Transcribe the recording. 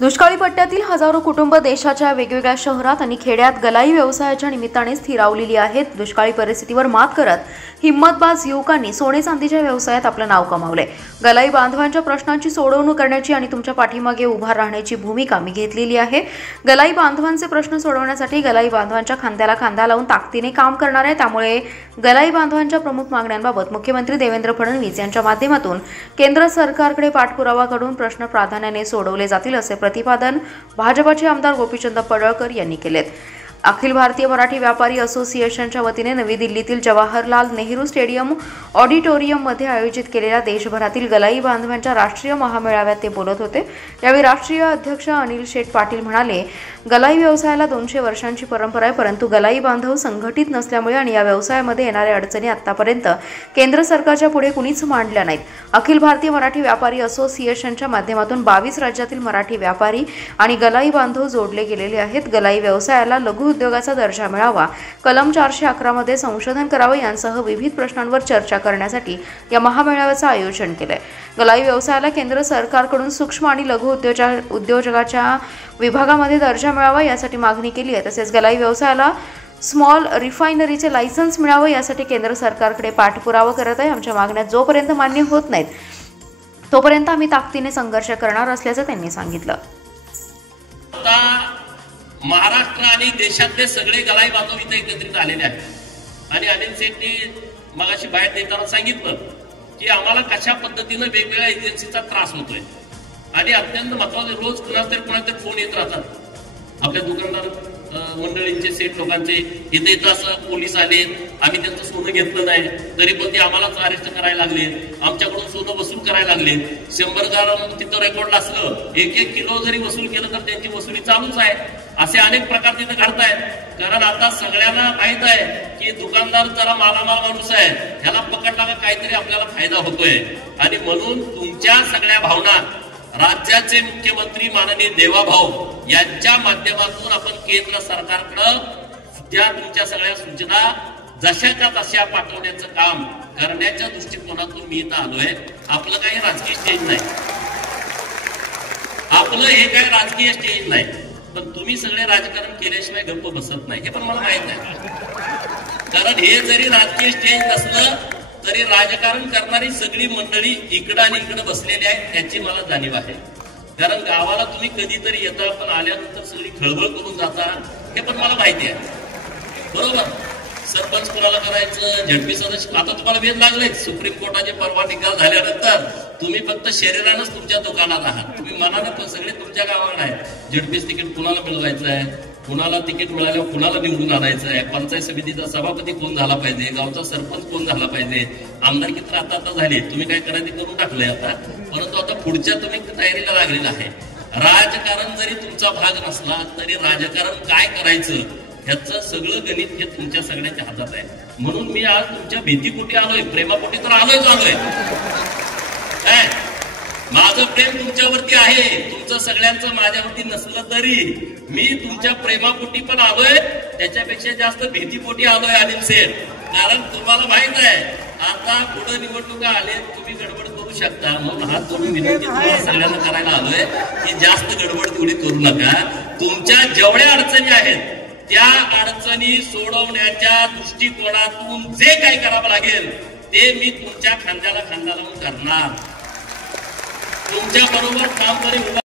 दुष्काळी पट्ट्यातील हजारो कुटुंब देशाच्या वेगवेगळ्या शहरात आणि खेड्यात गलाई व्यवसायाच्या निमित्ताने स्थिरावलेली आहेत। दुष्काळी परिस्थितीवर मात करत हिम्मतबाज युवकांनी सोने चांदीच्या व्यवसायात आपलं नाव कमावले। गलाई बांधवांच्या प्रश्नांची सोडवणूक करण्याची आणि तुमच्या पाठीमागे उभा राहण्याची भूमिका मी घेतलेली आहे। गलाई बांधवांचे प्रश्न सोडवण्यासाठी गलाई बांधवांच्या खांद्याला खांदा लावून ताकदीने काम करणार आहे। त्यामुळे गलाई बांधवांच्या प्रमुख मागण्यांबाबत मुख्यमंत्री देवेंद्र फडणवीस यांच्या माध्यमातून केंद्र सरकारकडे पाठपुरावा करून प्रश्न प्राधान्याने सोडवले जातील असे प्रतिपादन भाजपचे आमदार गोपीचंद पडळकर यांनी केलेत। अखिल भारतीय मराठी व्यापारी असोसिएशनच्या वतीने नवी दिल्लीतील जवाहरलाल नेहरू स्टेडियम ऑडिटोरियममध्ये आयोजित केलेल्या देशभरातील गलाई बांधवांच्या राष्ट्रीय महामेळाव्यात ते बोलत होते। यावेळी राष्ट्रीय अध्यक्ष अनिल शेठ पाटील म्हणाले, गलाई व्यवसायाला 200 वर्षांची परंपरा आहे, परंतु गलाई बांधव संघटित नसल्यामुळे आणि या व्यवसायामध्ये येणाऱ्या अडचणी आतापर्यंत केंद्र सरकारच्या पुढे कुणीच मांडल्या नाहीत। अखिल भारतीय मराठी व्यापारी असोसिएशनच्या माध्यमातून 22 राज्यातील मराठी व्यापारी आणि गलाई बांधव जोडले गेलेले आहेत। गलाई व्यवसायाला लघु उद्योगाचा दर्जा मिळावा, कलम 411 मध्ये संशोधन करावे यांसह विविध प्रश्नांवर चर्चा करण्यासाठी या महामेळाव्याचं आयोजन केलंय। गलाई व्यवसायाला केंद्र सरकारकडून सूक्ष्म आणि लघु उद्योजकाच्या विभागामध्ये दर्जा मिळावा यासाठी मागणी केली आहे। तसेच गलाई व्यवसायाला स्मॉल रिफायनरीचे लायसन्स मिळावं यासाठी केंद्र सरकारकडे पाठपुरावा करत आहे। आमच्या मागण्या जोपर्यंत मान्य होत नाहीत तोपर्यंत आम्ही ताकदीने संघर्ष करणार असल्याचं त्यांनी सांगितलं। महाराष्ट्र आणि देशातले सगळे गलाई बांधव इथे एकत्रित आलेले आहेत आणि अनिल शेठनी मगाशी बाहेर देताना सांगितलं की आम्हाला कशा पद्धतीने वेगवेगळ्या एजन्सीचा त्रास होतोय आणि अत्यंत महत्वाचे रोज कुणातरी फोन येत राहतात। आपल्या दुकानदार मंडळींचे सेठ लोकांचे इथे असं पोलीस आले, आम्ही त्यांचं सोनं घेतलं नाही तरी पण ते आम्हालाच अरेस्ट करायला लागले, आमच्याकडून सोनं वसूल करायला लागले। 100 ग्राम तिथं रेकॉर्ड असलं 1-1 किलो जरी वसूल केलं तर त्यांची वसुली चालूच आहे। असे अनेक प्रकार तिथे घडतायत। कारण आता सगळ्यांना माहित आहे की दुकानदार जरा मालामाल माणूस आहे, ह्याला पकडला का काहीतरी आपल्याला फायदा होतोय आणि म्हणून तुमच्या सगळ्या भावना राज्याचे मुख्यमंत्री माननीय देवाभाऊ यांच्या माध्यमातून आपण केंद्र सरकारकडे त्या तुमच्या सगळ्या सूचना जशाच्या तशा पाठवण्याचं काम करण्याच्या दृष्टिकोनातून मी इथं आलोय। आपलं काही राजकीय स्टेज नाही, आपलं हे काही राजकीय स्टेज नाही, पण तुम्ही सगळे राजकारण केल्याशिवाय गप्प बसत नाही हे पण मला माहित आहे। कारण हे जरी राजकीय स्टेज नसलं तरी राजकारण करणारी सगळी मंडळी इकडं आणि इकडं बसलेली आहेत त्याची मला जाणीव आहे। कारण गावाला तुम्ही कधीतरी येता पण आल्यानंतर सगळी खळबळ करून जाता हे पण मला माहिती आहे, बरोबर। सरपंच कोणाला करायचं, झडपी सदस्य, आता तुम्हाला वेध लागले सुप्रीम कोर्टाचे परवा निकाल झाल्यानंतर तुम्ही फक्त शरीरानंच तुमच्या दुकानात आहात, तुम्ही मनाने पण सगळे तुमच्या गावाकडे आहेत। झडपीच तिकीट कुणाला मिळवायचं आहे, कुणाला तिकीट मिळाल्यावर कुणाला निवडून आणायचं आहे, पंचायत समितीचा सभापती कोण झाला पाहिजे, गावचा सरपंच कोण झाला पाहिजे, आमदारकी तर आता झाली, तुम्ही काय करायचं करून टाकलंय आता, परंतु आता पुढच्या तुम्ही तयारीला लागलेला आहे। राजकारण जरी तुमचा भाग नसला तरी राजकारण काय करायचं ह्याचं सगळं गणित हे तुमच्या सगळ्यांच्या हातात आहे। म्हणून मी आज तुमच्या भीतीपोटी आलोय, प्रेमापोटी तर आलोय काय, माझं प्रेम तुमच्यावरती आहे, तुमचं सगळ्यांचं माझ्यावरती नसलं तरी मी तुमच्या प्रेमापोटी पण आलोय, त्याच्यापेक्षा जास्त भीतीपोटी आलोय अनिल शेठ। कारण तुम्हाला माहित आहे आता पुढे निवडणुका आले, तुम्ही गडबड करू शकता, म्हणून हात जोडून विनंती तुम्हाला सगळ्यांना करायला आलोय की जास्त गडबड तेवढी करू नका। तुमच्या जेवढ्या अडचणी आहेत त्या अडचणी सोडवण्याच्या दृष्टिकोनातून जे काही करावं लागेल ते मी तुमच्या खांद्याला खांदा लावून करणार, तुमच्या बरोबर ठामपणे उभा